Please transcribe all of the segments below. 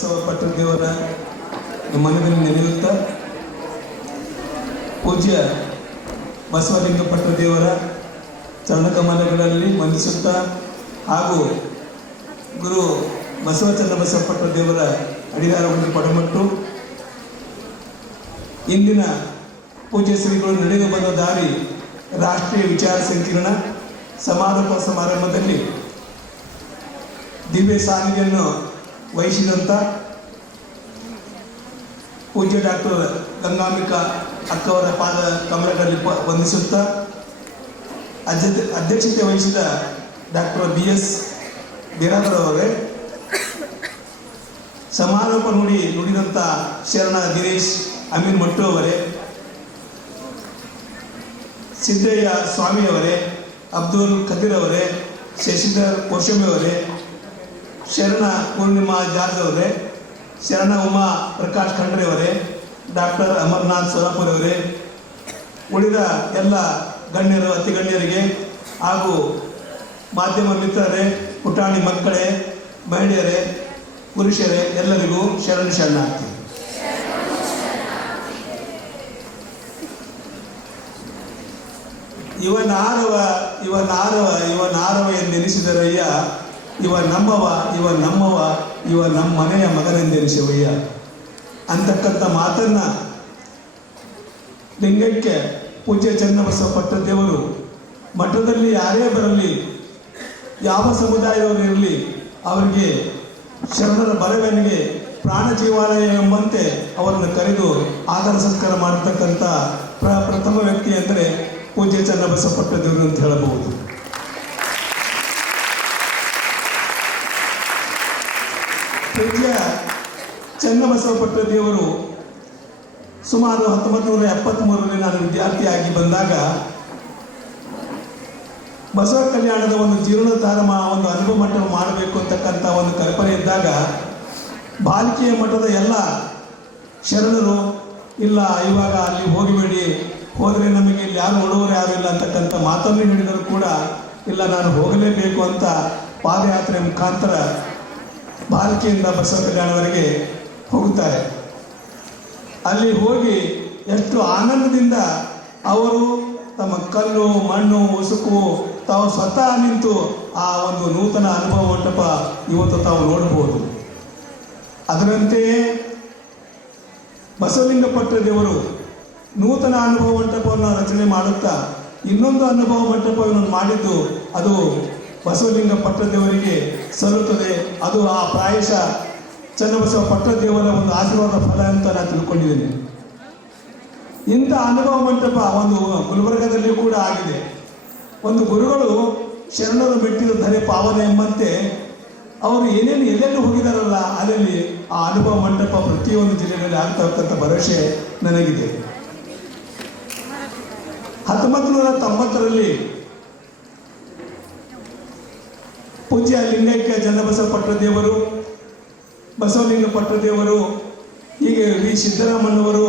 ಚನ್ನಬಸವ ಪಟ್ಟದೇವರ ಮನೆಯಲ್ಲಿ ನೆನೆಯುತ್ತಾ ಪೂಜ್ಯ ಬಸವಲಿಂಗ ಪಟ್ಟದೇವರ ಚರಣಕಮಲಗಳಲ್ಲಿ ವಂದಿಸುತ್ತಾ ಹಾಗೂ ಗುರು ಬಸವ ಚನ್ನಬಸವ ಪಟ್ಟದೇವರ ಅಡಿದಾರವನ್ನು ಪಡಮಟ್ಟು ಇಂದಿನ ಪೂಜ್ಯ ಶ್ರೀಗಳು ನಡೆದು ಬಂದ ದಾರಿ ರಾಷ್ಟ್ರೀಯ ವಿಚಾರ ಸಂಕಿರಣ ಸಮಾರೋಪ ಸಮಾರಂಭದಲ್ಲಿ ದಿವ್ಯ ಸಾನ್ನಿಧ್ಯನ್ನು ವಹಿಸಿದಂಥ ಪೂಜ್ಯ ಡಾಕ್ಟರ್ ಗಂಗಾಂಬಿಕಾ ಅಕ್ಕವರ ಪಾದ ಕಮಲಗಳಲ್ಲಿ ವಂದಿಸುತ್ತಾ ಅಧ್ಯಕ್ಷತೆ ವಹಿಸಿದ ಡಾಕ್ಟರ್ BS ಬಿರಾದರ್ ಅವರೇ, ಸಮಾರೋಪ ನುಡಿದಂಥ ಶರಣ ಗಿರೀಶ್ ಅಮೀನ್ ಮಟ್ಟು ಅವರೇ, ಸಿದ್ದಯ್ಯ ಸ್ವಾಮಿಯವರೇ, ಅಬ್ದುಲ್ ಖದೀರ್ ಅವರೇ, ಶಶಿಧರ್ ಕೋಶಮಿ ಅವರೇ, ಶರಣ ಪೂರ್ಣಿಮಾ ಜಾರ್ಜ್ ಅವರೇ, ಶರಣ ಉಮಾ ಪ್ರಕಾಶ್ ಖಂಡ್ರೆ ಅವರೇ, ಡಾಕ್ಟರ್ ಅಮರ್ನಾಥ್ ಸೋಲಾಪುರ್ ಅವರೇ, ಉಳಿದ ಎಲ್ಲ ಗಣ್ಯರು ಅತಿ ಗಣ್ಯರಿಗೆ ಹಾಗೂ ಮಾಧ್ಯಮ ಮಿತ್ರರೇ, ಪುಟಾಣಿ ಮಕ್ಕಳೇ, ಮಹಿಳೆಯರೇ, ಪುರುಷರೇ ಎಲ್ಲರಿಗೂ ಶರಣಾರ್ಥಿ. ಇವನಾರವ ಎಂದೆನಿಸಿದರಯ್ಯ, ಇವ ನಮ್ಮವ ಇವ ನಮ್ಮ ಮನೆಯ ಮಗನೆಂದೆನಿಸುವಯ್ಯ ಅಂತಕ್ಕಂಥ ಮಾತನ್ನ ಲಿಂಗಕ್ಕೆ ಪೂಜ್ಯ ಚನ್ನಬಸವ ಪಟ್ಟದೇವರು ಮಠದಲ್ಲಿ ಯಾರೇ ಬರಲಿ, ಯಾವ ಸಮುದಾಯದವರು ಇರಲಿ, ಅವರಿಗೆ ಶರಣರ ಬಲವೆನಿಗೆ ಪ್ರಾಣ ಜೀವಾಲಯ ಎಂಬಂತೆ ಅವರನ್ನು ಕರೆದು ಆದರ ಸಂಸ್ಕಾರ ಮಾಡತಕ್ಕಂಥ ಪ್ರಥಮ ವ್ಯಕ್ತಿ ಅಂದರೆ ಪೂಜ್ಯ ಚನ್ನಬಸವ ಪಟ್ಟದೇವರು ಅಂತ ಹೇಳಬಹುದು. ಪೂಜ್ಯ ಚನ್ನಬಸವ ಪಟ್ಟದೇವರು ಸುಮಾರು 1973ರಲ್ಲಿ ನಾನು ವಿದ್ಯಾರ್ಥಿಯಾಗಿ ಬಂದಾಗ ಬಸವ ಕಲ್ಯಾಣದ ಒಂದು ಜೀರ್ಣೋದ್ಧಾರ ಒಂದು ಅನುಭವ ಮಠ ಮಾಡಬೇಕು ಅಂತಕ್ಕಂಥ ಒಂದು ಕಲ್ಪನೆ ಇದ್ದಾಗ ಬಾಲಿಕೆಯ ಮಠದ ಎಲ್ಲ ಶರಣರು ಇಲ್ಲ, ಇವಾಗ ಅಲ್ಲಿ ಹೋಗಿಬೇಡಿ, ಹೋದರೆ ನಮಗೆ ಇಲ್ಲಿ ಯಾರು ನೋಡುವವರು ಯಾರು ಇಲ್ಲ ಅಂತಕ್ಕಂಥ ಮಾತನ್ನು ಹೇಳಿದರೂ ಕೂಡ ಇಲ್ಲ, ನಾನು ಹೋಗಲೇಬೇಕು ಅಂತ ಪಾದಯಾತ್ರೆ ಮುಖಾಂತರ ಬಾಲಿಕೆಯಿಂದ ಬಸವ ಕಲ್ಯಾಣವರೆಗೆ ಹೋಗುತ್ತಾರೆ. ಅಲ್ಲಿ ಹೋಗಿ ಎಷ್ಟು ಆನಂದದಿಂದ ಅವರು ತಮ್ಮ ಕಲ್ಲು ಮಣ್ಣು ಉಸುಕು ತಾವು ಸ್ವತಃ ನಿಂತು ಆ ಒಂದು ನೂತನ ಅನುಭವ ಮಂಟಪ ಇವತ್ತು ತಾವು ನೋಡಬಹುದು. ಅದರಂತೆಯೇ ಬಸವಲಿಂಗ ಪಟ್ಟದೇವರು ನೂತನ ಅನುಭವ ಮಂಟಪವನ್ನು ರಚನೆ ಮಾಡುತ್ತಾ ಇನ್ನೊಂದು ಅನುಭವ ಮಂಟಪವನ್ನು ಮಾಡಿದ್ದು ಅದು ಬಸವಲಿಂಗ ಪಟ್ಟದೇವರಿಗೆ ಸಲ್ಲುತ್ತದೆ. ಅದು ಆ ಪ್ರಾಯಶಃ ಚನ್ನಬಸವ ಪಟ್ಟದೇವರ ಒಂದು ಆಶೀರ್ವಾದ ಫಲ ಅಂತ ನಾನು ತಿಳ್ಕೊಂಡಿದ್ದೇನೆ. ಇಂಥ ಅನುಭವ ಮಂಟಪ ಒಂದು ಗುಲ್ಬರ್ಗದಲ್ಲಿ ಕೂಡ ಆಗಿದೆ. ಒಂದು ಗುರುಗಳು ಶರಣರು ಮೆಟ್ಟಿದ ಧರೆ ಪಾವನ ಎಂಬಂತೆ ಅವರು ಏನೇನು ಎಲ್ಲೆಲ್ಲಿ ಹೋಗಿದಾರಲ್ಲ ಅಲ್ಲಿ ಆ ಅನುಭವ ಮಂಟಪ ಪ್ರತಿಯೊಂದು ಜಿಲ್ಲೆಯಲ್ಲಿ ಆಗ್ತಾ ಹೋಗ್ತಕ್ಕಂಥ ಭರವಸೆ ನನಗಿದೆ. 1990ರಲ್ಲಿ ಪೂಜ್ಯ ಲಿಂಗೈಕ್ಯ ಚನ್ನಬಸವ ಪಟ್ಟದೇವರು, ಬಸವಲಿಂಗ ಪಟ್ಟದೇವರು, ಹೀಗೆ ವಿ ಸಿದ್ದರಾಮಣ್ಣವರು,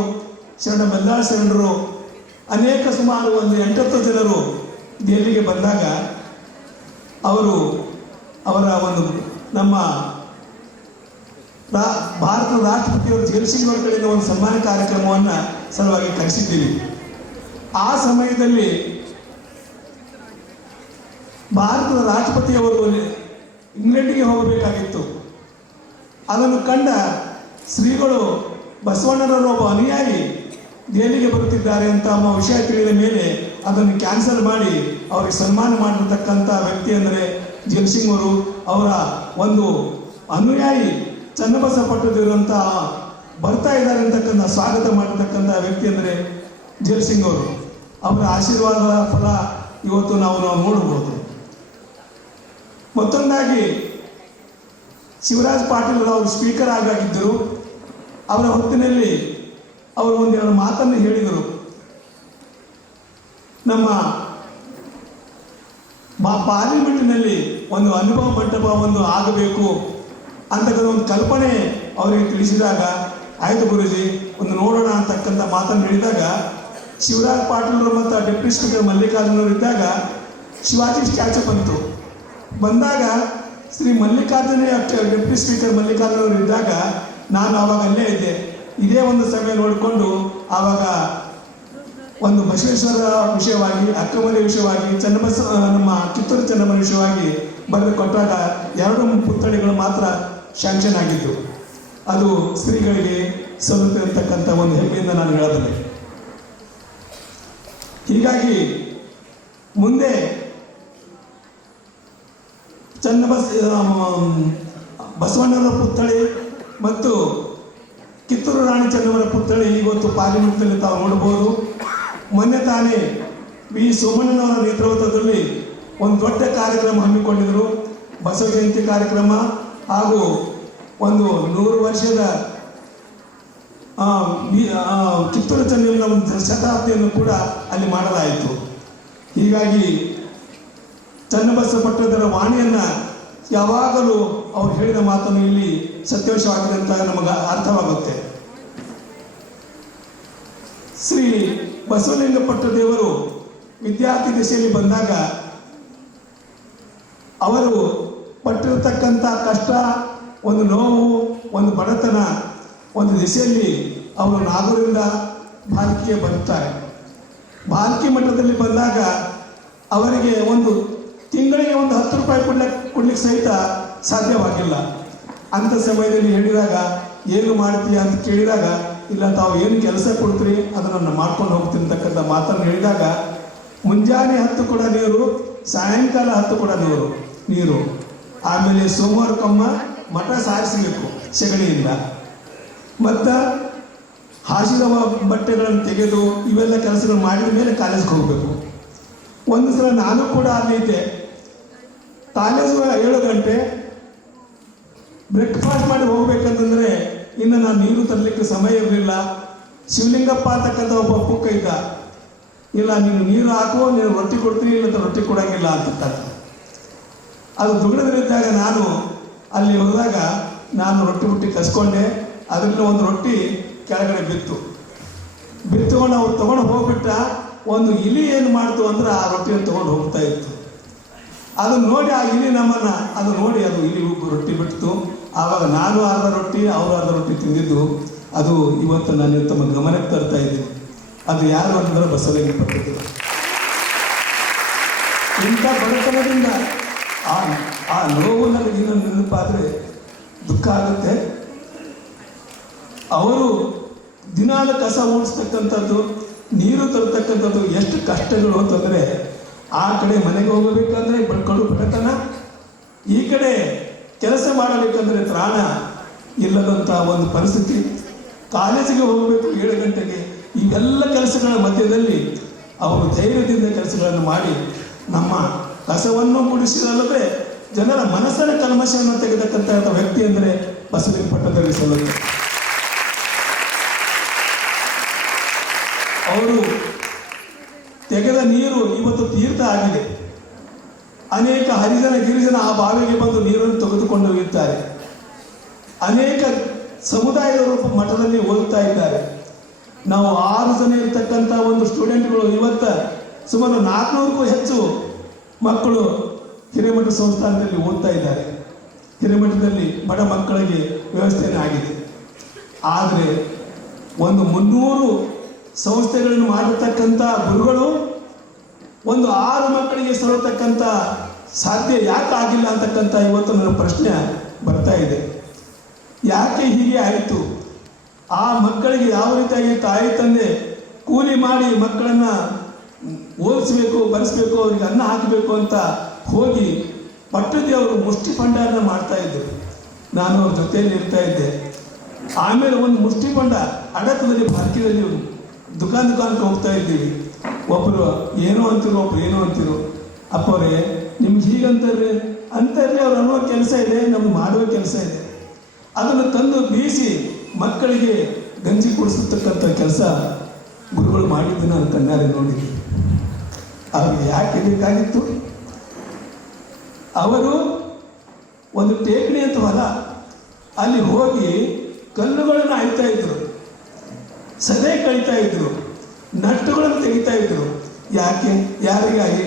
ಶರಣ ಮಲ್ಲಾಳ ಶರಣರು, ಅನೇಕ ಸುಮಾರು ಒಂದು 8-10 ಜನರು ದೆಹಲಿಗೆ ಬಂದಾಗ ಅವರ ಒಂದು ನಮ್ಮ ಭಾರತದ ರಾಷ್ಟ್ರಪತಿಯವರು ಜಗದೀಶ್ ಅವರ ಕಡೆಯಿಂದ ಒಂದು ಸನ್ಮಾನ ಕಾರ್ಯಕ್ರಮವನ್ನು ಸಲುವಾಗಿ ಕರೆಸಿದ್ದೀವಿ. ಆ ಸಮಯದಲ್ಲಿ ಭಾರತದ ರಾಷ್ಟ್ರಪತಿಯವರು ಇಂಗ್ಲೆಂಡಿಗೆ ಹೋಗಬೇಕಾಗಿತ್ತು. ಅದನ್ನು ಕಂಡ ಶ್ರೀಗಳು ಬಸವಣ್ಣನವರ ಒಬ್ಬ ಅನುಯಾಯಿ ದೆಹಲಿಗೆ ಬರುತ್ತಿದ್ದಾರೆ ಅಂತ ವಿಷಯ ತಿಳಿದ ಮೇಲೆ ಅದನ್ನು ಕ್ಯಾನ್ಸಲ್ ಮಾಡಿ ಅವರಿಗೆ ಸನ್ಮಾನ ಮಾಡಿರ್ತಕ್ಕಂಥ ವ್ಯಕ್ತಿ ಅಂದರೆ ಜಗದೀಶ್ ಅವರು. ಅವರ ಒಂದು ಅನುಯಾಯಿ ಚನ್ನಬಸವ ಪಟ್ಟದೇವರು ಅಂತ ಬರ್ತಾ ಇದ್ದಾರೆ ಅಂತಕ್ಕಂಥ ಸ್ವಾಗತ ಮಾಡಿರ್ತಕ್ಕಂಥ ವ್ಯಕ್ತಿ ಅಂದರೆ ಜಗದೀಶ್ ಅವರು. ಅವರ ಆಶೀರ್ವಾದದ ಫಲ ಇವತ್ತು ನಾವು ನೋಡಬಹುದು. ಮತ್ತೊಂದಾಗಿ ಶಿವರಾಜ್ ಪಾಟೀಲ್ ಅವರು ಸ್ಪೀಕರ್ ಆಗಿದ್ದರು. ಅವರ ಹೊತ್ತಿನಲ್ಲಿ ಅವರು ಒಂದೆರಡು ಮಾತನ್ನು ಹೇಳಿದರು. ನಮ್ಮ ಪಾರ್ಲಿಮೆಂಟಿನಲ್ಲಿ ಒಂದು ಅನುಭವ ಮಂಟಪ ಒಂದು ಆಗಬೇಕು ಅಂತಕ್ಕಂಥ ಒಂದು ಕಲ್ಪನೆ ಅವರಿಗೆ ತಿಳಿಸಿದಾಗ, ಆಯ್ತು ಗುರುಜಿ ಒಂದು ನೋಡೋಣ ಅಂತಕ್ಕಂಥ ಮಾತನ್ನು ಹೇಳಿದಾಗ ಶಿವರಾಜ್ ಪಾಟೀಲ್ರು ಮತ್ತು ಡೆಪ್ಯೂಟಿ ಸ್ಪೀಕರ್ ಮಲ್ಲಿಕಾರ್ಜುನವರು ಇದ್ದಾಗ ಶಿವಾಜಿ ಸ್ಟ್ಯಾಚು ಬಂದಾಗ ಶ್ರೀ ಮಲ್ಲಿಕಾರ್ಜುನ ಡೆಪ್ಯೂಟಿ ಸ್ಪೀಕರ್ ಮಲ್ಲಿಕಾರ್ಜುನ ಅವರು ಇದ್ದಾಗ ನಾನು ಆವಾಗ ಅಲ್ಲೇ ಇದ್ದೆ. ಇದೇ ಒಂದು ಸಮಯ ನೋಡಿಕೊಂಡು ಆವಾಗ ಒಂದು ಬಸವೇಶ್ವರ ವಿಷಯವಾಗಿ, ಅಕ್ಕಮಲೆ ವಿಷಯವಾಗಿ, ನಮ್ಮ ಕಿತ್ತೂರು ಚೆನ್ನಮ್ಮ ವಿಷಯವಾಗಿ ಬರೆದು ಕೊಟ್ಟಾಗ 2 ಪುತ್ಥಳಿಗಳು ಮಾತ್ರ ಶಾಂಕ್ಷನ್ ಆಗಿದ್ದು. ಅದು ಸ್ತ್ರೀಗಳಿಗೆ ಸಲ್ಲುತ್ತೆ ಅಂತಕ್ಕಂಥ ಒಂದು ಹೆಮ್ಮೆಯಿಂದ ನಾನು ಹೇಳಬಲ್ಲೆ. ಹೀಗಾಗಿ ಮುಂದೆ ಬಸವಣ್ಣನ ಪುತ್ಥಳಿ ಮತ್ತು ಕಿತ್ತೂರು ರಾಣಿ ಚೆನ್ನಮ್ಮನ ಪುತ್ಥಳಿ ಇವತ್ತು ಪಾರ್ಲಿಮೆಂಟ್ನಲ್ಲಿ ತಾವು ನೋಡಬಹುದು. ಮೊನ್ನೆ ತಾನೇ ವಿ ಸೋಮಣ್ಣನವರ ನೇತೃತ್ವದಲ್ಲಿ ಒಂದು ದೊಡ್ಡ ಕಾರ್ಯಕ್ರಮ ಹಮ್ಮಿಕೊಂಡಿದ್ದರು. ಬಸವ ಜಯಂತಿ ಕಾರ್ಯಕ್ರಮ ಹಾಗೂ ಒಂದು 100 ವರ್ಷದ ಕಿತ್ತೂರು ಚೆನ್ನಮ್ಮನ ಒಂದು ಶತಾಬ್ದಿಯನ್ನು ಕೂಡ ಅಲ್ಲಿ ಮಾಡಲಾಯಿತು. ಹೀಗಾಗಿ ಚನ್ನಬಸವ ಪಟ್ಟದರ ವಾಣಿಯನ್ನು ಯಾವಾಗಲೂ ಅವ್ರು ಹೇಳಿದ ಮಾತನ್ನು ಇಲ್ಲಿ ಸತ್ಯಾಂಶವಾಗಿದೆ ಅಂತ ನಮಗೆ ಅರ್ಥವಾಗುತ್ತೆ. ಶ್ರೀ ಬಸವಲಿಂಗ ಪಟ್ಟದೇವರು ವಿದ್ಯಾರ್ಥಿ ದಶೆಯಲ್ಲಿ ಬಂದಾಗ ಅವರು ಪಟ್ಟಿರತಕ್ಕಂಥ ಕಷ್ಟ, ಒಂದು ನೋವು, ಒಂದು ಬಡತನ, ಒಂದು ದಿಸೆಯಲ್ಲಿ ಅವರು ನಾಗೂರಿಂದ ಭಾಲ್ಕಿಗೆ ಬರುತ್ತಾರೆ. ಭಾಲ್ಕಿ ಮಠದಲ್ಲಿ ಬಂದಾಗ ಅವರಿಗೆ ಒಂದು ತಿಂಗಳಿಗೆ ಒಂದು 10 ರೂಪಾಯಿ ಕೊಡ್ಲಿಕ್ಕೆ ಸಹಿತ ಸಾಧ್ಯವಾಗಿಲ್ಲ. ಅಂಥ ಸಮಯದಲ್ಲಿ ಹೇಳಿದಾಗ ಏನು ಮಾಡ್ತೀಯ ಅಂತ ಕೇಳಿದಾಗ, ಇಲ್ಲ ತಾವು ಏನು ಕೆಲಸ ಕೊಡ್ತೀರಿ ಅದನ್ನು ಮಾಡ್ಕೊಂಡು ಹೋಗ್ತೀನಿ ಅಂತಕ್ಕಂಥ ಮಾತನ್ನು ಹೇಳಿದಾಗ, ಮುಂಜಾನೆ 10 ಕೂಡ ನೀರು, ಸಾಯಂಕಾಲ 10 ಕೂಡ ನೀರು, ಆಮೇಲೆ ಸೋಮವಾರಕ್ಕೊಮ್ಮ ಮಠ ಸಾರಿಸಬೇಕು ಸೆಗಣಿಯಿಂದ, ಮತ್ತು ಹಾಸಿದ ಬಟ್ಟೆಗಳನ್ನು ತೆಗೆದು ಇವೆಲ್ಲ ಕೆಲಸಗಳು ಮಾಡಿದ ಮೇಲೆ ಕಾಲೇಜ್ಗೆ ಹೋಗಬೇಕು. ಒಂದು ಸಲ ನಾನು ಕೂಡ ಅಲ್ಲಿದ್ದೆ. ಕಾಲೇಜು 7 ಗಂಟೆ, ಬ್ರೇಕ್ಫಾಸ್ಟ್ ಮಾಡಿ ಹೋಗ್ಬೇಕಂತಂದರೆ ಇನ್ನು ನಾನು ನೀರು ತರಲಿಕ್ಕೆ ಸಮಯ ಇರಲಿಲ್ಲ. ಶಿವಲಿಂಗಪ್ಪ ಅಂತಕ್ಕಂಥ ಒಬ್ಬ ಪುಕ್ಕ ಇದ್ದ, ಇಲ್ಲ ನೀನು ನೀರು ಹಾಕುವ, ನೀನು ರೊಟ್ಟಿ ಕೊಡ್ತೀನಿ, ಇಲ್ಲ ರೊಟ್ಟಿ ಕೊಡೋಂಗಿಲ್ಲ ಅಂತಕ್ಕಂಥ. ಅದು ದುಗಡದಲ್ಲಿದ್ದಾಗ ನಾನು ಅಲ್ಲಿ ಹೋದಾಗ ನಾನು ರೊಟ್ಟಿ ಕಸ್ಕೊಂಡೆ. ಅದರಲ್ಲಿ ಒಂದು ರೊಟ್ಟಿ ಕೆಳಗಡೆ ಬಿತ್ತುಕೊಂಡು ಅವ್ರು ತೊಗೊಂಡು ಹೋಗ್ಬಿಟ್ಟ. ಒಂದು ಇಲಿ ಏನು ಮಾಡ್ತು ಅಂದ್ರೆ ಆ ರೊಟ್ಟಿಯನ್ನು ತೊಗೊಂಡು ಹೋಗ್ತಾ ಇತ್ತು. ಅದನ್ನು ನೋಡಿ ಆ ಇಲಿ ನಮ್ಮನ್ನು ಅದು ನೋಡಿ ಅದು ಇಲಿ ರೊಟ್ಟಿ ಬಿಟ್ಟು, ಆವಾಗ ನಾನು ಅರ್ಧ ರೊಟ್ಟಿ, ಅವರು ಅರ್ಧ ರೊಟ್ಟಿ ತಿಂದಿದ್ದು. ಅದು ಇವತ್ತು ನಾನು ತಮ್ಮ ಗಮನಕ್ಕೆ ತರ್ತಾ ಇದ್ದೀನಿ. ಅದು ಯಾರು ಅಂತಂದ್ರೆ ಬಸವಲಿಂಗ ಪಟ್ಟದೇವರು. ಇಂಥ ಬಡತನದಿಂದ ಆ ನೋವು ನನಗೆ ಇನ್ನೊಂದು ನೆನಪಾದರೆ ದುಃಖ ಆಗುತ್ತೆ. ಅವರು ದಿನಾದ ಕಸ ಓಡಿಸ್ತಕ್ಕಂಥದ್ದು, ನೀರು ತರತಕ್ಕಂಥದ್ದು ಎಷ್ಟು ಕಷ್ಟಗಳು ಅಂತಂದರೆ, ಆ ಕಡೆ ಮನೆಗೆ ಹೋಗಬೇಕಂದ್ರೆ ಕಡು ಬಡತನ, ಈ ಕಡೆ ಕೆಲಸ ಮಾಡಬೇಕಂದ್ರೆ ತ್ರಾಣ ಇಲ್ಲದಂಥ ಒಂದು ಪರಿಸ್ಥಿತಿ, ಕಾಲೇಜಿಗೆ ಹೋಗಬೇಕು 7 ಗಂಟೆಗೆ. ಇವೆಲ್ಲ ಕೆಲಸಗಳ ಮಧ್ಯದಲ್ಲಿ ಅವರು ಧೈರ್ಯದಿಂದ ಕೆಲಸಗಳನ್ನು ಮಾಡಿ ನಮ್ಮ ಕಸವನ್ನು ಗುಡಿಸಿದಲ್ಲದೆ ಜನರ ಮನಸ್ಸಿನ ಕಲ್ಮಶವನ್ನು ತೆಗೆದಕ್ಕಂಥ ವ್ಯಕ್ತಿ ಅಂದರೆ ಬಸವಲಿಂಗ ಪಟ್ಟದೇವರು ಸಲ್ಲುತ್ತೆ. ಅವರು ತೆಗೆದ ನೀರು ಇವತ್ತು ತೀರ್ಥ ಆಗಿದೆ. ಅನೇಕ ಹರಿಜನ ಗಿರಿಜನ ಆ ಬಾವಿಗೆ ಬಂದು ನೀರನ್ನು ತೆಗೆದುಕೊಂಡು ಹೋಗಿದ್ದಾರೆ. ಅನೇಕ ಸಮುದಾಯದವರು ಮಠದಲ್ಲಿ ಓದುತ್ತಾ ಇದ್ದಾರೆ. ನಾವು 6 ಜನ ಇರತಕ್ಕಂಥ ಒಂದು ಸ್ಟೂಡೆಂಟ್ಗಳು ಇವತ್ತು ಸುಮಾರು 400ಕ್ಕೂ ಹೆಚ್ಚು ಮಕ್ಕಳು ಹಿರೇಮಠ ಸಂಸ್ಥಾನದಲ್ಲಿ ಓದ್ತಾ ಇದ್ದಾರೆ. ಹಿರೇಮಠದಲ್ಲಿ ಬಡ ಮಕ್ಕಳಿಗೆ ವ್ಯವಸ್ಥೆನೇ ಆಗಿದೆ. ಆದರೆ ಒಂದು 300 ಸಂಸ್ಥೆಗಳನ್ನು ಮಾಡಿರ್ತಕ್ಕಂಥ ಗುರುಗಳು ಒಂದು 6 ಮಕ್ಕಳಿಗೆ ಸಲ್ಲತಕ್ಕಂಥ ಸಾಧ್ಯ ಯಾಕೆ ಆಗಿಲ್ಲ ಅಂತಕ್ಕಂಥ ಇವತ್ತು ನನ್ನ ಪ್ರಶ್ನೆ ಬರ್ತಾ ಇದೆ. ಯಾಕೆ ಹೀಗೆ ಆಯಿತು? ಆ ಮಕ್ಕಳಿಗೆ ಯಾವ ರೀತಿಯಾಗಿ ತಾಯಿ ತಂದೆ ಕೂಲಿ ಮಾಡಿ ಮಕ್ಕಳನ್ನು ಓದಿಸ್ಬೇಕು, ಬರೆಸ್ಬೇಕು, ಅವ್ರಿಗೆ ಅನ್ನ ಹಾಕಬೇಕು ಅಂತ ಹೋಗಿ ಪಟ್ಟದೇವರು ಮುಷ್ಟಿ ಭಂಡಾರನ ಮಾಡ್ತಾ ಇದ್ದರು. ನಾನು ಅವ್ರ ಜೊತೆಯಲ್ಲಿ ಇರ್ತಾ ಇದ್ದೆ. ಆಮೇಲೆ ಒಂದು ಮುಷ್ಟಿ ಭಂಡ ಅಡಕದಲ್ಲಿ ಭಾರತೀಯದಲ್ಲಿ ದುಕಾನಕ್ಕೆ ಹೋಗ್ತಾ ಇದ್ದೀವಿ. ಒಬ್ಬರು ಏನೋ ಅಂತಿರು, ಒಬ್ರು ಏನೋ ಅಂತಿರು. ಅಪ್ಪವ್ರೆ ನಿಮ್ಗೆ ಹೀಗಂತಾರೆ ಅಂತಾರಲಿ, ಅವ್ರು ಅನ್ನೋ ಕೆಲಸ ಇದೆ, ನಮ್ಗೆ ಮಾಡುವ ಕೆಲಸ ಇದೆ. ಅದನ್ನು ತಂದು ಬೀಸಿ ಮಕ್ಕಳಿಗೆ ಗಂಜಿ ಕುಡಿಸತಕ್ಕಂಥ ಕೆಲಸ ಗುರುಗಳು ಮಾಡಿದ್ದು ನಾನು ಕಣ್ಣಾರೆ ನೋಡಿದ್ದೆ. ಅವ್ರಿಗೆ ಯಾಕೆ ಬೇಕಾಗಿತ್ತು? ಅವರು ಒಂದು ಟೇಕಣಿ ಅಂತ ಹೊಲ, ಅಲ್ಲಿ ಹೋಗಿ ಕಲ್ಲುಗಳನ್ನು ಆಯ್ತಾ ಇದ್ರು, ಸದೆ ಕಳೀತಾ ಇದ್ರು, ನಟ್ಟುಗಳನ್ನು ತೆಗಿತಾ ಇದ್ರು. ಯಾಕೆ? ಯಾರಿಗಾಗಿ?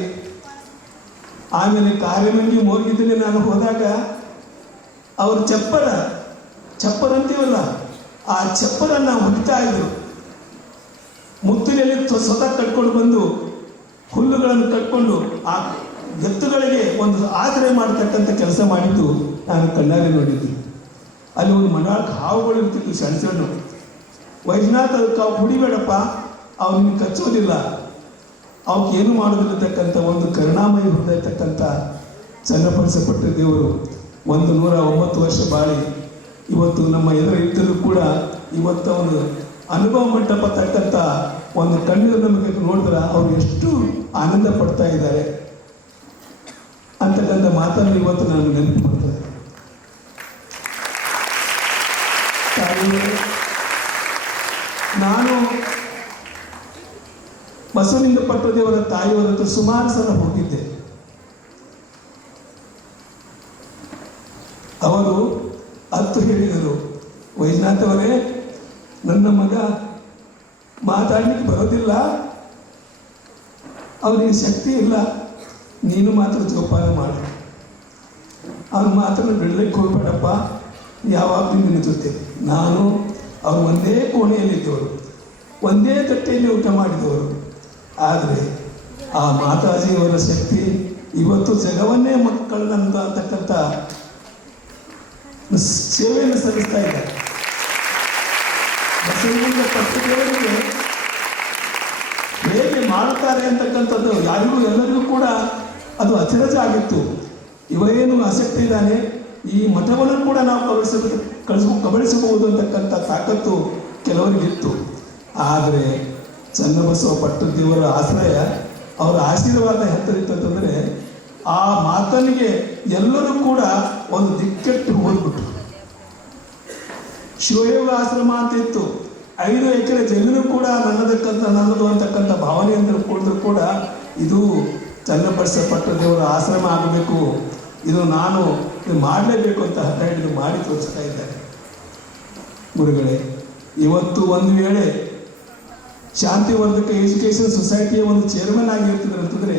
ಆಮೇಲೆ ಕಾರ್ಯಮಂಗಿ ಮೋಗಿದ್ದಲ್ಲಿ ನಾನು ಹೋದಾಗ ಅವರು ಚಪ್ಪರಂತೀವಲ್ಲ, ಆ ಚಪ್ಪರನ್ನು ಹೊಡಿತಾ ಇದ್ರು. ಮುತ್ತಿನಲ್ಲಿ ಸ್ವತಃ ಕಟ್ಕೊಂಡು ಬಂದು ಹುಲ್ಲುಗಳನ್ನು ಕಟ್ಕೊಂಡು ಆ ಎತ್ತುಗಳಿಗೆ ಒಂದು ಆಸರೆ ಮಾಡತಕ್ಕಂಥ ಕೆಲಸ ಮಾಡಿದ್ದು ನಾನು ಕಣ್ಣಾರೆ ನೋಡಿದ್ದೆ. ಅಲ್ಲಿ ಒಂದು ಮನಾಳಕ್ಕೆ ಹಾವುಗಳು ಇರ್ತಿದ್ವು, ಸಣ್ಣ ಸಣ್ಣ. ವೈದ್ಯನಾಥ್ ಅದಕ್ಕೆ ಅವು ಹುಡಿಬೇಡಪ್ಪ, ಅವು ನಿಮ್ಗೆ ಕಚ್ಚೋದಿಲ್ಲ, ಅವಕ್ಕೇನು ಮಾಡೋದಿರತಕ್ಕಂಥ ಒಂದು ಕರುಣಾಮಯಿ ಹೊಂದಿರತಕ್ಕಂಥ ಚನ್ನಬಸವಪಟ್ಟ ದೇವರು 109 ವರ್ಷ ಬಾಳಿ ಇವತ್ತು ನಮ್ಮ ಎದುರು ಇದ್ದರೂ ಕೂಡ ಇವತ್ತು ಒಂದು ಅನುಭವ ಮಂಟಪ ತಕ್ಕಂಥ ಒಂದು ಕಣ್ಣೀರು ನಮಗೆ ನೋಡಿದ್ರೆ ಅವರು ಎಷ್ಟು ಆನಂದ ಪಡ್ತಾ ಇದ್ದಾರೆ ಅಂತಕ್ಕಂಥ ಮಾತನ್ನು ಇವತ್ತು ನನಗೆ ನೆನಪು ಮಾಡ್ತಾರೆ. ನಾನು ಬಸವಲಿಂಗ ಪಟ್ಟದೇವರ ತಾಯಿಯವರ ಹತ್ರ ಸುಮಾರು ಸಲ ಹೋಗಿದ್ದೆ. ಅವರು ಹತ್ತು ಹೇಳಿದರು, ವೈಜನಾಥ್ ಅವರೇ, ನನ್ನ ಮಗ ಮಾತಾಡ್ಲಿಕ್ಕೆ ಬರೋದಿಲ್ಲ, ಅವನಿಗೆ ಶಕ್ತಿ ಇಲ್ಲ, ನೀನು ಮಾತ್ರ ಜೋಪಾನ ಮಾಡು, ಅವ್ರ ಮಾತನ್ನು ಬಿಡಲಿಕ್ಕೆ ಹೋಗ್ಬೇಡಪ್ಪ, ಯಾವಾಗಲೂ ನಿನ್ನ ಜೊತೆ. ನಾನು ಅವರು ಒಂದೇ ಕೋಣೆಯಲ್ಲಿದ್ದವರು, ಒಂದೇ ತಟ್ಟೆಯಲ್ಲಿ ಊಟ ಮಾಡಿದವರು. ಆದರೆ ಆ ಮಾತಾಜಿಯವರ ಶಕ್ತಿ ಇವತ್ತು ಜಗವನ್ನೇ ಮಕ್ಕಳನ್ನಂತ ಅಂತಕ್ಕಂಥ ಸೇವೆಯನ್ನು ಸಲ್ಲಿಸ್ತಾ ಇದ್ದಾರೆ. ಬಸವಲಿಂಗ ಪಟ್ಟದೇವರಿಗೆ ಹೇಗೆ ಮಾಡುತ್ತಾರೆ ಅಂತಕ್ಕಂಥದ್ದು ಯಾರಿಗೂ ಎಲ್ಲರಿಗೂ ಕೂಡ ಅದು ಅಚರಜ ಆಗಿತ್ತು. ಇವರೇನು ಆಸಕ್ತಿ ಇದ್ದಾನೆ, ಈ ಮಠವನ್ನು ಕೂಡ ನಾವು ಕಬಳಿಸಬಹುದು ಅಂತಕ್ಕಂಥ ತಾಕತ್ತು ಕೆಲವರಿಗಿತ್ತು. ಆದರೆ ಚನ್ನಬಸವ ಪಟ್ಟದೇವರ ಆಶ್ರಯ, ಅವರ ಆಶೀರ್ವಾದ ಹೆತ್ತರಿತ್ತು ಅಂತಂದರೆ ಆ ಮಾತನಿಗೆ ಎಲ್ಲರೂ ಕೂಡ ಒಂದು ದಿಕ್ಕೆಟ್ಟು ಹೋಗ್ಬಿಟ್ರು. ಶಿವಯೋಗ ಆಶ್ರಮ ಅಂತ ಇತ್ತು, 5 ಎಕರೆ ಜಮೀನು ಕೂಡ ನನ್ನದು ಅಂತಕ್ಕಂಥ ಭಾವನೆಯಿಂದ ಕೂಡಿದ್ರು ಕೂಡ ಇದು ಚನ್ನಬಸವ ಪಟ್ಟದೇವರ ಆಶ್ರಮ ಆಗಬೇಕು, ಇದು ನಾನು ಮಾಡಲೇಬೇಕು ಅಂತ ಹಠ ಹಿಡಿದು ಮಾಡಿ ತೋರಿಸ್ತಾ ಇದ್ದಾರೆ. ಗುರುಗಳೇ, ಇವತ್ತು ಒಂದು ವೇಳೆ ಶಾಂತಿವರ್ಧಕ ಎಜುಕೇಷನ್ ಸೊಸೈಟಿಯ ಒಂದು ಚೇರ್ಮನ್ ಆಗಿರ್ತಿದ್ರು ಅಂತಂದರೆ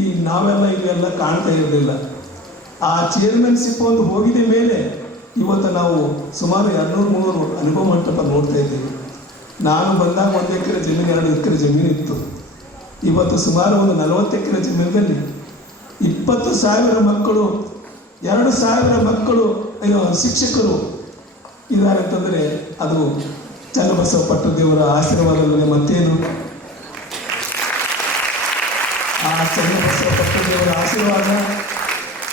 ಈ ನಾವೆಲ್ಲ ಇವೆಲ್ಲ ಕಾಣ್ತಾ ಇರಲಿಲ್ಲ. ಆ ಚೇರ್ಮನ್ಶಿಪ್ ಒಂದು ಹೋಗಿದ ಮೇಲೆ ಇವತ್ತು ನಾವು ಸುಮಾರು 200-300 ಅನುಭವ ಮಂಟಪ ನೋಡ್ತಾ ಇದ್ದೀವಿ. ನಾನು ಬಂದಾಗ 1 ಎಕರೆ ಜಮೀನು 2 ಎಕರೆ ಜಮೀನು ಇತ್ತು. ಇವತ್ತು ಸುಮಾರು ಒಂದು 40 ಎಕರೆ ಜಮೀನಿನಲ್ಲಿ 20,000 ಮಕ್ಕಳು, 2,000 ಮಕ್ಕಳು ಶಿಕ್ಷಕರು ಇದ್ದಾರೆ ಅಂತಂದರೆ ಅದು ಚನ್ನಬಸವ ಪಟ್ಟದೇವರ ಆಶೀರ್ವಾದದಲ್ಲಿ ಮತ್ತೇನು. ಆ ಚನ್ನಬಸವ ಪಟ್ಟದೇವರ ಆಶೀರ್ವಾದ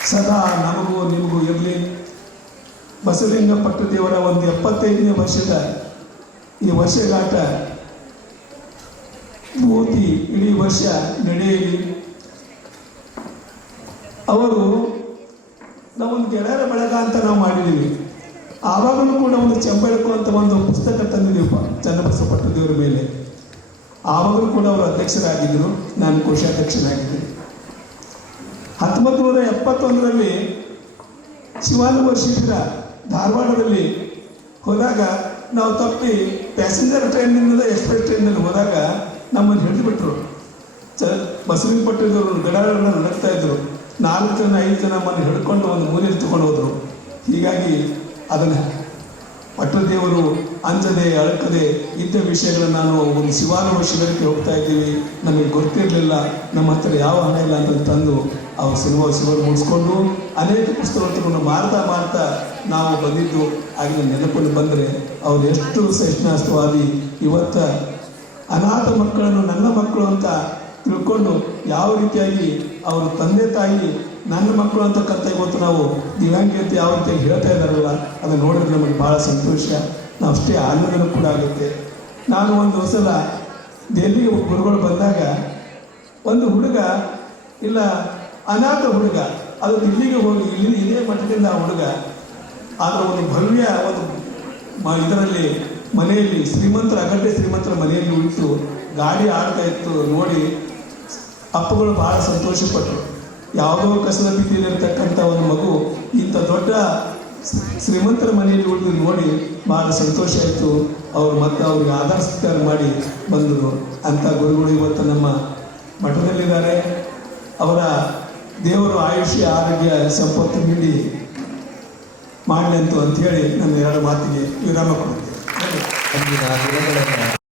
ಸದಾ ನಮಗೂ ನಿಮಗೂ ಇರಲಿ. ಬಸವಲಿಂಗ ಪಟ್ಟದೇವರ ಒಂದು 75ನೇ ವರ್ಷದ ಈ ವರ್ಷಗಾಟ ಪೂರ್ತಿ ಇಡೀ ವರ್ಷ ನಡೆಯಲಿ. ಅವರು ನಾವೊಂದು ಗೆಳೆಯರ ಬಳಗ ಅಂತ ನಾವು ಮಾಡಿದ್ದೀವಿ. ಆವಾಗಲೂ ಕೂಡ ಒಂದು ಚೆಂಬೆಳಕು ಅಂತ ಒಂದು ಪುಸ್ತಕ ತಂದಿದ್ದೀವಪ್ಪ ಚನ್ನಬಸವ ಪಟ್ಟದೇವರ ಮೇಲೆ. ಆವಾಗಲೂ ಕೂಡ ಅವರು ಅಧ್ಯಕ್ಷರಾಗಿದ್ದರು, ನಾನು ಕೋಶಾಧ್ಯಕ್ಷನಾಗಿದ್ದೆ. 1971ರಲ್ಲಿ ಶಿವಾನುಭವ ಶಿಬಿರ ಧಾರವಾಡದಲ್ಲಿ ಹೋದಾಗ ನಾವು ತಪ್ಪಿ ಪ್ಯಾಸೆಂಜರ್ ಟ್ರೈನಿಂದ ಎಕ್ಸ್ಪ್ರೆಸ್ ಟ್ರೈನಲ್ಲಿ ಹೋದಾಗ ನಮ್ಮನ್ನು ಹಿಡಿದುಬಿಟ್ರು. ಬಸವಲಿಂಗ ಪಟ್ಟದೇವರು ಗಡಾಡನ್ನು ನಡಕ್ತಾ ಇದ್ರು. 4 ಜನ 5 ಜನ ನಮ್ಮನ್ನು ಹಿಡ್ಕೊಂಡು ಒಂದು ಮೂಲೆಯಲ್ಲಿ ತಗೊಂಡು ಹೋದರು. ಹೀಗಾಗಿ ಅದನ್ನು ಪಟ್ಟದೇವರು ಅಂಜದೆ ಅಳಕದೆ ಇದ್ದ ವಿಷಯಗಳನ್ನು ನಾನು ಒಂದು ಶಿವಾನುಭವ ಶಿಬಿರಕ್ಕೆ ಹೋಗ್ತಾ ಇದ್ದೀವಿ, ನಮಗೆ ಗೊತ್ತಿರಲಿಲ್ಲ, ನಮ್ಮ ಹತ್ರ ಯಾವ ಹಣ ಇಲ್ಲ ಅಂತ ತಂದು ಅವ್ರು ಶಿಬಿರ ಮುಗಿಸ್ಕೊಂಡು ಅನೇಕ ಪುಸ್ತಕಗಳನ್ನು ಮಾರ್ತಾ ನಾವು ಬಂದಿದ್ದು ಆಗಿನ ನೆನಪಲ್ಲಿ ಬಂದರೆ ಅವ್ರು ಎಷ್ಟು ಸಹಿಷ್ಣುವಾದಿ. ಇವತ್ತು ಅನಾಥ ಮಕ್ಕಳನ್ನು ನನ್ನ ಮಕ್ಕಳು ಅಂತ ತಿಳ್ಕೊಂಡು ಯಾವ ರೀತಿಯಾಗಿ ಅವರು ತಂದೆ ತಾಯಿ ನನ್ನ ಮಕ್ಕಳು ಅಂತಕ್ಕಂಥ ಇವತ್ತು ನಾವು ದಿವ್ಯಾಂಗತೆ ಯಾವ ರೀತಿಯಾಗಿ ಹೇಳ್ತಾ ಇದ್ದಾರಲ್ಲ, ಅದನ್ನು ನೋಡಿದ್ರೆ ನಮಗೆ ಭಾಳ ಸಂತೋಷ, ನಾವು ಅಷ್ಟೇ ಆನಂದನೂ ಕೂಡ ಆಗುತ್ತೆ. ನಾನು ಒಂದು ಸಲ ದೆಹಲಿಗೆ ಗುರುಗಳು ಬಂದಾಗ ಒಂದು ಹುಡುಗ, ಇಲ್ಲ ಅನಾಥ ಹುಡುಗ, ಅದು ದಿಲ್ಲಿಗೆ ಹೋಗಿ ಇದೇ ಮಠದಿಂದ ಆ ಹುಡುಗ ಆದರೆ ಒಂದು ಭವ್ಯ ಒಂದು ಇದರಲ್ಲಿ ಮನೆಯಲ್ಲಿ ಅಗಡ್ಡೆ ಶ್ರೀಮಂತರ ಮನೆಯಲ್ಲಿ ಉಳಿತು ಗಾಡಿ ಆಡ್ತಾ ಇತ್ತು ನೋಡಿ ಅಪ್ಪಗಳು ಭಾಳ ಸಂತೋಷಪಟ್ಟರು. ಯಾವುದೋ ಕಸದ ಬಿದ್ದಿರತಕ್ಕಂಥ ಒಂದು ಮಗು ಇಂಥ ದೊಡ್ಡ ಶ್ರೀಮಂತರ ಮನೆಯಲ್ಲಿ ಉಳಿದು ನೋಡಿ ಭಾಳ ಸಂತೋಷ ಆಯಿತು. ಅವರು ಮತ್ತೆ ಅವ್ರಿಗೆ ಆಧಾರ ಸತ್ಕಾರ ಮಾಡಿ ಬಂದರು. ಅಂಥ ಗುರುಗಳು ಇವತ್ತು ನಮ್ಮ ಮಠದಲ್ಲಿದ್ದಾರೆ. ಅವರ ದೇವರು ಆಯುಷ್ಯ ಆರೋಗ್ಯ ಸಂಪತ್ತು ನೀಡಿ ಮಾಡಲಿ ಅಂತ ಹೇಳಿ ನನ್ನ ಎರಡು ಮಾತಿಗೆ ವಿರಾಮ ಕೊಡುತ್ತೇನೆ. ಅಂದಿನ ದಿನಗಳನ್ನು